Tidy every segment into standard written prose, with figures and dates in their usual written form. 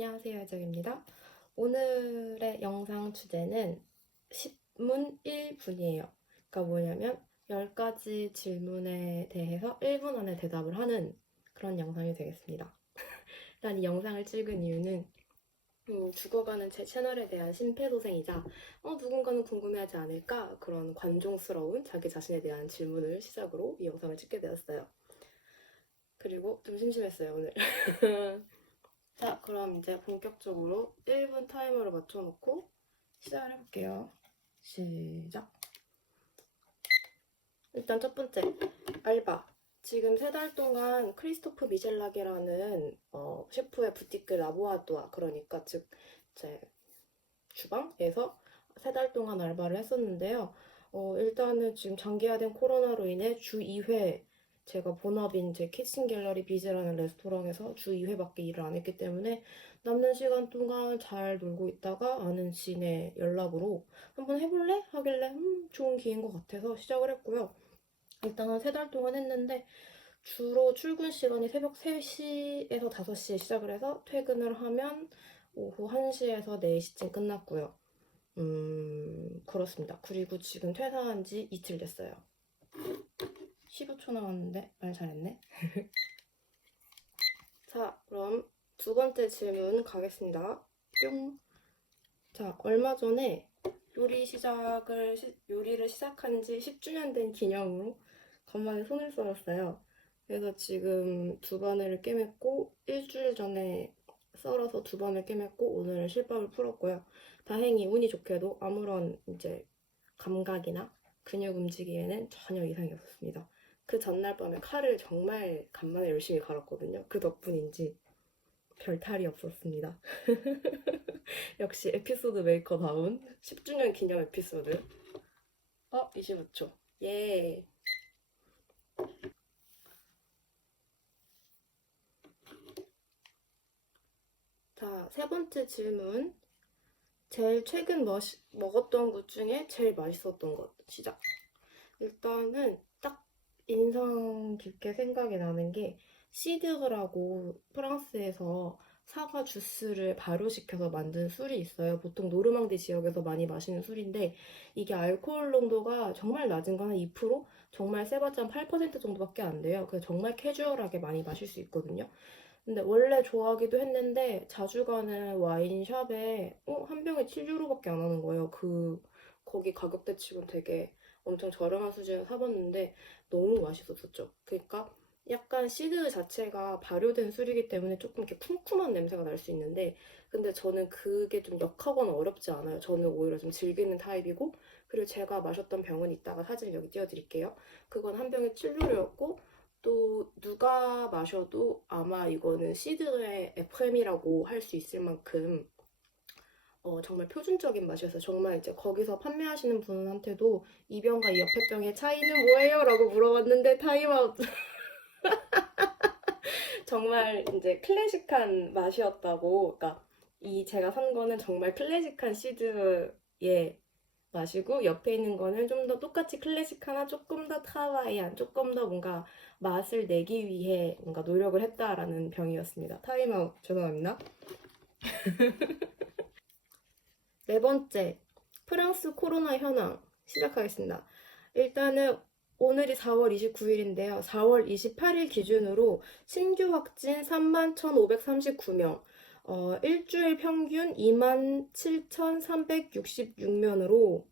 안녕하세요, 여정입니다. 오늘의 영상 주제는 10문 1분이에요. 그러니까 뭐냐면 10가지 질문에 대해서 1분 안에 대답을 하는 그런 영상이 되겠습니다. 일단 이 영상을 찍은 이유는 죽어가는 제 채널에 대한 심폐소생이자 누군가는 궁금해하지 않을까 그런 관종스러운 자기 자신에 대한 질문을 시작으로 이 영상을 찍게 되었어요. 그리고 좀 심심했어요, 오늘. 자, 그럼 이제 본격적으로 1분 타이머를 맞춰놓고 시작을 해볼게요. 시작. 일단 첫 번째, 알바. 지금 3달 동안 크리스토프 미젤락이라는 셰프의 부티크 라보아도아, 그러니까 즉 제 주방에서 3달 동안 알바를 했었는데요. 일단은 지금 장기화된 코로나로 인해 주 2회 제가 본업인 제 키친 갤러리 비즈라는 레스토랑에서 주 2회밖에 일을 안 했기 때문에 남는 시간 동안 잘 놀고 있다가 아는 지인의 연락으로 한번 해볼래? 하길래 좋은 기회인 것 같아서 시작을 했고요. 일단은 3달 동안 했는데 주로 출근 시간이 새벽 3시에서 5시에 시작을 해서 퇴근을 하면 오후 1시에서 4시쯤 끝났고요. 그렇습니다. 그리고 지금 퇴사한 지 이틀 됐어요. 15초 남았는데 말 잘했네. 자, 그럼 두 번째 질문 가겠습니다. 뿅. 자, 얼마 전에 요리를 시작한 지 10주년 된 기념으로 간만에 손을 썰었어요. 그래서 지금 2바늘을 꿰맸고 일주일 전에 썰어서 2바늘 꿰맸고 오늘 실밥을 풀었고요. 다행히 운이 좋게도 아무런 이제 감각이나 근육 움직임에는 전혀 이상이 없었습니다. 그 전날 밤에 칼을 정말 간만에 열심히 갈았거든요. 그 덕분인지 별 탈이 없었습니다. 역시 에피소드 메이커다운 10주년 기념 에피소드. 25초. 예. 자, 세 번째 질문. 제일 최근 먹었던 것 중에 제일 맛있었던 것. 시작. 일단은 딱 인상 깊게 생각이 나는 게 시드그라고 프랑스에서 사과 주스를 발효시켜서 만든 술이 있어요. 보통 노르망디 지역에서 많이 마시는 술인데 이게 알코올 농도가 정말 낮은 거 한 2%? 정말 세봤자 8% 정도밖에 안 돼요. 그래서 정말 캐주얼하게 많이 마실 수 있거든요. 근데 원래 좋아하기도 했는데 자주 가는 와인샵에 한 병에 7유로밖에 안 하는 거예요. 거기 가격대 치곤 되게 엄청 저렴한 수준에서 사봤는데 너무 맛있었었죠. 그러니까 약간 시드 자체가 발효된 술이기 때문에 조금 이렇게 쿰쿰한 냄새가 날 수 있는데 근데 저는 그게 좀 역하거나 어렵지 않아요. 저는 오히려 좀 즐기는 타입이고 그리고 제가 마셨던 병은 이따가 사진 여기 띄워드릴게요. 그건 한 병에 7유로였고 또 누가 마셔도 아마 이거는 시드의 FM이라고 할 수 있을 만큼 정말 표준적인 맛이어서 정말 이제 거기서 판매하시는 분한테도 이 병과 이 옆에 병의 차이는 뭐예요? 라고 물어봤는데 타임아웃. 정말 이제 클래식한 맛이었다고. 그러니까 이 제가 산 거는 정말 클래식한 시드의 맛이고 옆에 있는 거는 좀 더 똑같이 클래식하나 조금 더 카와이한, 조금 더 뭔가 맛을 내기 위해 뭔가 노력을 했다라는 병이었습니다. 타임아웃 죄송합니다. 네 번째, 프랑스 코로나 현황 시작하겠습니다. 일단은 오늘이 4월 29일인데요. 4월 28일 기준으로 신규 확진 31,539명, 일주일 평균 27,366명으로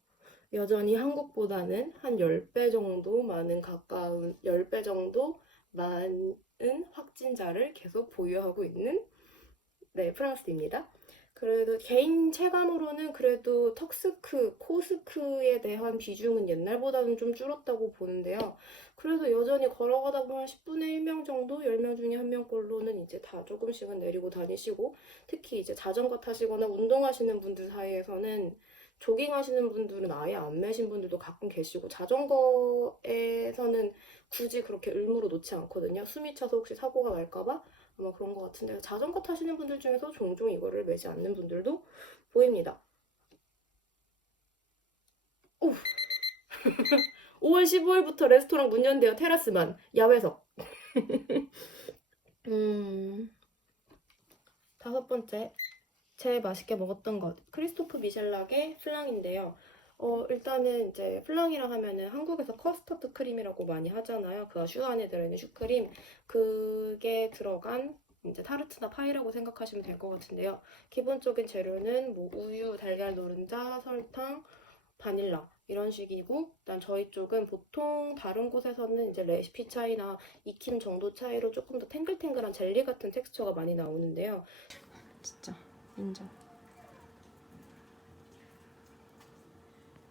여전히 한국보다는 한 10배 정도 가까운 10배 정도 많은 확진자를 계속 보유하고 있는 프랑스입니다. 그래도 개인 체감으로는 그래도 턱스크, 코스크에 대한 비중은 옛날보다는 좀 줄었다고 보는데요. 그래도 여전히 걸어가다 보면 10분의 1명 정도, 10명 중에 1명꼴로는 이제 다 조금씩은 내리고 다니시고, 특히 이제 자전거 타시거나 운동하시는 분들 사이에서는 조깅하시는 분들은 아예 안 매신 분들도 가끔 계시고, 자전거에서는 굳이 그렇게 의무로 놓지 않거든요. 숨이 차서 혹시 사고가 날까봐 아마 그런 것 같은데 자전거 타시는 분들 중에서 종종 이거를 매지 않는 분들도 보입니다. 오! 5월 15일부터 레스토랑 문 연대요. 테라스만 야외석. 5번째, 제일 맛있게 먹었던 것. 크리스토프 미셸락의 플랑인데요. 일단은 이제 플랑이라 하면은 한국에서 커스터드 크림이라고 많이 하잖아요. 그 슈 안에 들어있는 슈크림. 그게 들어간 이제 타르트나 파이라고 생각하시면 될 것 같은데요. 기본적인 재료는 뭐 우유, 달걀 노른자, 설탕, 바닐라 이런 식이고, 일단 저희 쪽은 보통 다른 곳에서는 이제 레시피 차이나 익힘 정도 차이로 조금 더 탱글탱글한 젤리 같은 텍스처가 많이 나오는데요. 진짜 인정.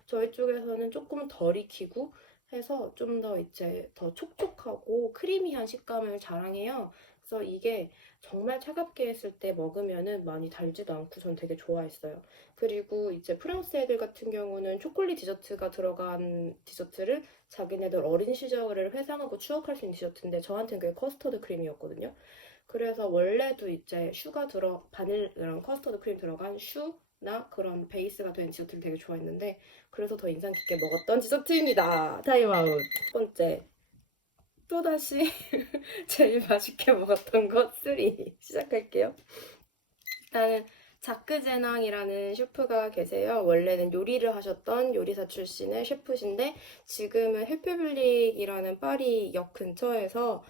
저희 쪽에서는 조금 덜 익히고 해서 좀 더 이제 더 촉촉하고 크리미한 식감을 자랑해요. 그래서 이게 정말 차갑게 했을 때 먹으면은 많이 달지도 않고 전 되게 좋아했어요. 그리고 이제 프랑스 애들 같은 경우는 초콜릿 디저트가 들어간 디저트를 자기네들 어린 시절을 회상하고 추억할 수 있는 디저트인데 저한테는 그게 커스터드 크림이었거든요. 그래서 원래도 이제 바닐라랑 커스터드 크림 들어간 슈나 그런 베이스가 된 디저트를 되게 좋아했는데 그래서 더 인상 깊게 먹었던 디저트입니다. 타임아웃. 첫 번째. 또다시 제일 맛있게 먹었던 것 3. 시작할게요. 일단은 자크제낭이라는 셰프가 계세요. 원래는 요리를 하셨던 요리사 출신의 셰프신데 지금은 해피블릭이라는 파리 역 근처에서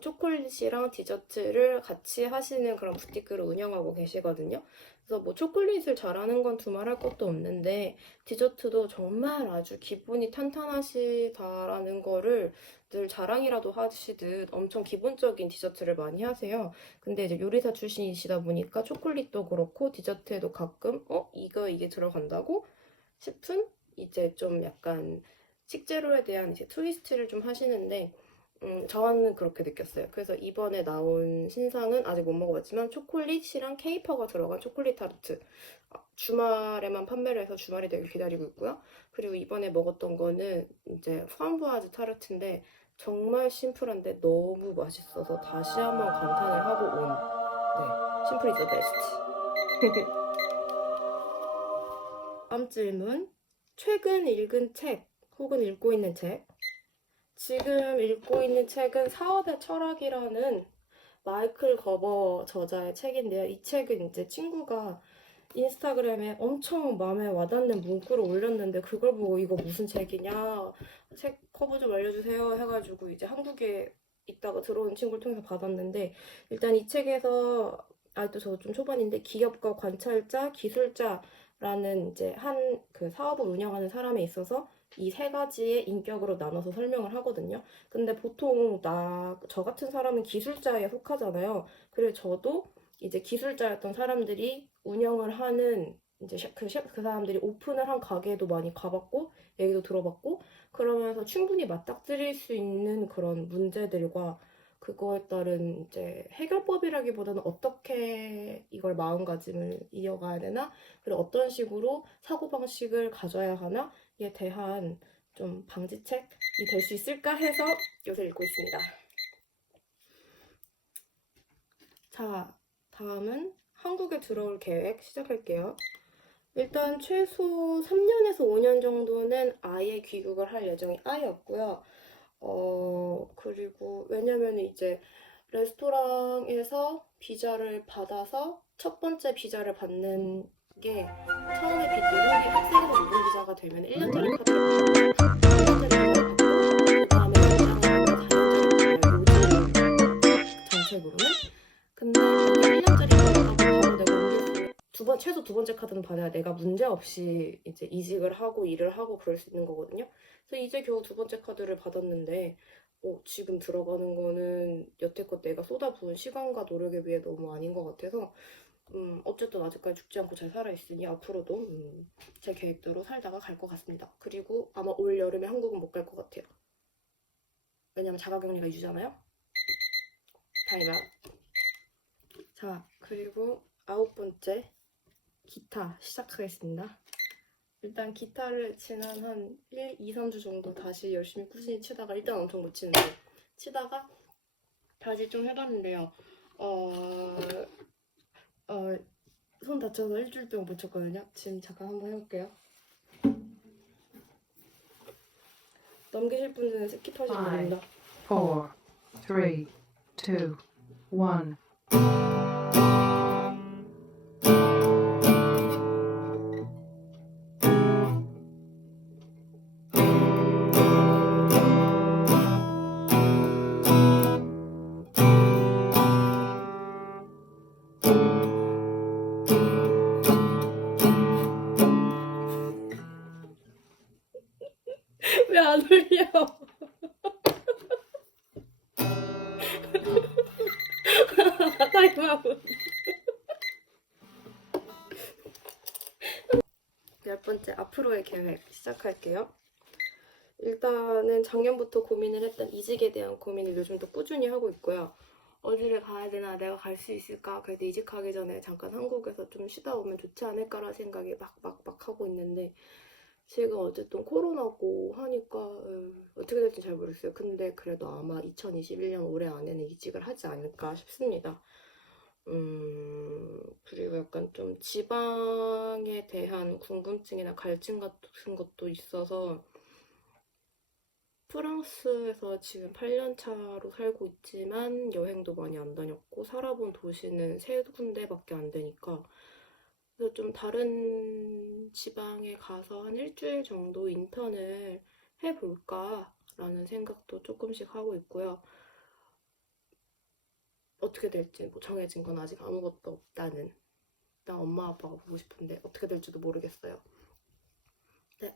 초콜릿이랑 디저트를 같이 하시는 그런 부티크를 운영하고 계시거든요. 그래서 뭐 초콜릿을 잘하는 건 두말할 것도 없는데 디저트도 정말 아주 기본이 탄탄하시다라는 거를 늘 자랑이라도 하시듯 엄청 기본적인 디저트를 많이 하세요. 근데 이제 요리사 출신이시다 보니까 초콜릿도 그렇고 디저트에도 가끔 이게 들어간다고 싶은 이제 좀 약간 식재료에 대한 이제 트위스트를 좀 하시는데 저는 그렇게 느꼈어요. 그래서 이번에 나온 신상은 아직 못 먹어봤지만 초콜릿이랑 케이퍼가 들어간 초콜릿 타르트. 주말에만 판매를 해서 주말이 되게 기다리고 있고요. 그리고 이번에 먹었던 거는 이제 프람부아즈 타르트인데 정말 심플한데 너무 맛있어서 다시 한번 감탄을 하고 온 심플 이즈 더 베스트. 다음 질문. 최근 읽은 책 혹은 읽고 있는 책. 지금 읽고 있는 책은 사업의 철학이라는 마이클 거버 저자의 책인데요. 이 책은 이제 친구가 인스타그램에 엄청 마음에 와닿는 문구를 올렸는데 그걸 보고 이거 무슨 책이냐, 책 커버 좀 알려주세요 해가지고 이제 한국에 있다가 들어온 친구를 통해서 받았는데 일단 이 책에서 아직도 저 좀 초반인데 기업가, 관찰자, 기술자라는 이제 한 그 사업을 운영하는 사람에 있어서 이 3가지의 인격으로 나눠서 설명을 하거든요. 근데 보통 저 같은 사람은 기술자에 속하잖아요. 그래서 저도 이제 기술자였던 사람들이 운영을 하는 이제 그 사람들이 오픈을 한 가게도 많이 가봤고 얘기도 들어봤고 그러면서 충분히 맞닥뜨릴 수 있는 그런 문제들과 그거에 따른 이제 해결법이라기보다는 어떻게 이걸 마음가짐을 이어가야 되나 그리고 어떤 식으로 사고방식을 가져야 하나에 대한 좀 방지책이 될 수 있을까 해서 요새 읽고 있습니다. 자, 다음은 한국에 들어올 계획 시작할게요. 일단 최소 3년에서 5년 정도는 아예 귀국을 할 예정이 아예 없고요. 그리고 왜냐면 이제 레스토랑에서 비자를 받아서 첫 번째 비자를 받는 게 처음에 노동비 학생에서 노동 비자가 되면 1년짜리 카드를 받고 1년짜리 비자를 받고 그 다음에 연장을 하면 4년짜리 비자예요. 요즘 정책으로는. 근데 거기 1년짜리 받았다고 바로 내가 최소 2번째 카드는 받아야 내가 문제없이 이제 이직을 하고 일을 하고 그럴 수 있는 거거든요. 그래서 이제 겨우 2번째 카드를 받았는데 지금 들어가는 거는 여태껏 내가 쏟아부은 시간과 노력에 비해 너무 아닌 것 같아서 어쨌든 아직까지 죽지 않고 잘 살아있으니 앞으로도 제 계획대로 살다가 갈 것 같습니다. 그리고 아마 올 여름에 한국은 못 갈 것 같아요. 왜냐면 자가격리가 유지잖아요. 타임아웃. 자, 그리고 9번째 기타 시작하겠습니다. 일단 기타를 지난 한 1, 2, 3주 정도 다시 열심히 꾸준히 치다가 일단 엄청 못 치는데 치다가 다시 좀 해봤는데요. 손 다쳐서 일주일 동안 못 쳤거든요. 지금 잠깐 한번 해볼게요. 넘기실 분들은 스킵하시면 됩니다. 4, 3, 2, 1. 타임아웃. 10번째, 앞으로의 계획 시작할게요. 일단은 작년부터 고민을 했던 이직에 대한 고민을 요즘도 꾸준히 하고 있고요. 어디를 가야 되나, 내가 갈 수 있을까, 그래도 이직하기 전에 잠깐 한국에서 좀 쉬다 오면 좋지 않을까라는 생각이 막 하고 있는데, 지금 어쨌든 코로나고 하니까 어떻게 될지 잘 모르겠어요. 근데 그래도 아마 2021년 올해 안에는 이직을 하지 않을까 싶습니다. 그리고 약간 좀 지방에 대한 궁금증이나 갈증 같은 것도 있어서 프랑스에서 지금 8년 차로 살고 있지만 여행도 많이 안 다녔고 살아본 도시는 3군데밖에 안 되니까 그래서 좀 다른 지방에 가서 한 일주일 정도 인턴을 해볼까라는 생각도 조금씩 하고 있고요. 어떻게 될지 뭐 정해진 건 아직 아무것도 없다는. 나 엄마 아빠가 보고 싶은데 어떻게 될지도 모르겠어요. 네.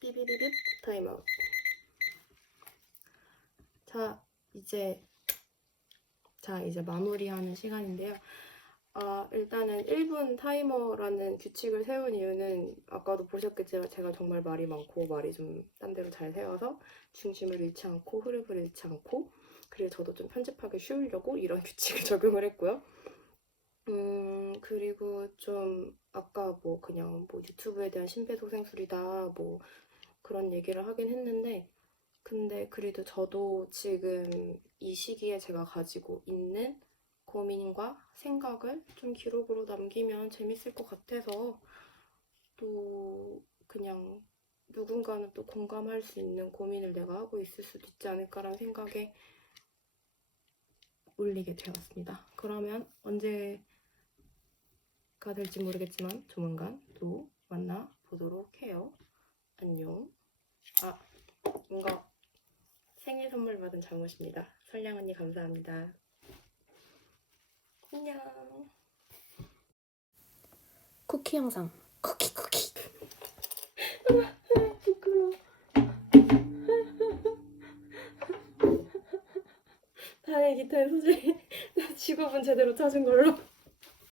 삐비비빕 타임아웃. 자, 이제 마무리하는 시간인데요. 일단은 1분 타이머라는 규칙을 세운 이유는 아까도 보셨겠지만 제가 정말 말이 많고 말이 좀 딴 데로 잘 새어서 중심을 잃지 않고 흐름을 잃지 않고 그리고 저도 좀 편집하기 쉬우려고 이런 규칙을 적용을 했고요. 그리고 좀 아까 뭐 그냥 뭐 유튜브에 대한 심폐소생술이다 뭐 그런 얘기를 하긴 했는데 근데 그래도 저도 지금 이 시기에 제가 가지고 있는 고민과 생각을 좀 기록으로 남기면 재밌을 것 같아서 또 그냥 누군가는 또 공감할 수 있는 고민을 내가 하고 있을 수도 있지 않을까라는 생각에 올리게 되었습니다. 그러면 언제가 될지 모르겠지만 조만간 또 만나보도록 해요. 안녕. 뭔가 생일 선물 받은 잠옷입니다. 설량 언니 감사합니다. 안녕. 쿠키 영상. 쿠키. 부끄러워. 다행히 기타의 소질 직업은 제대로 찾은 걸로.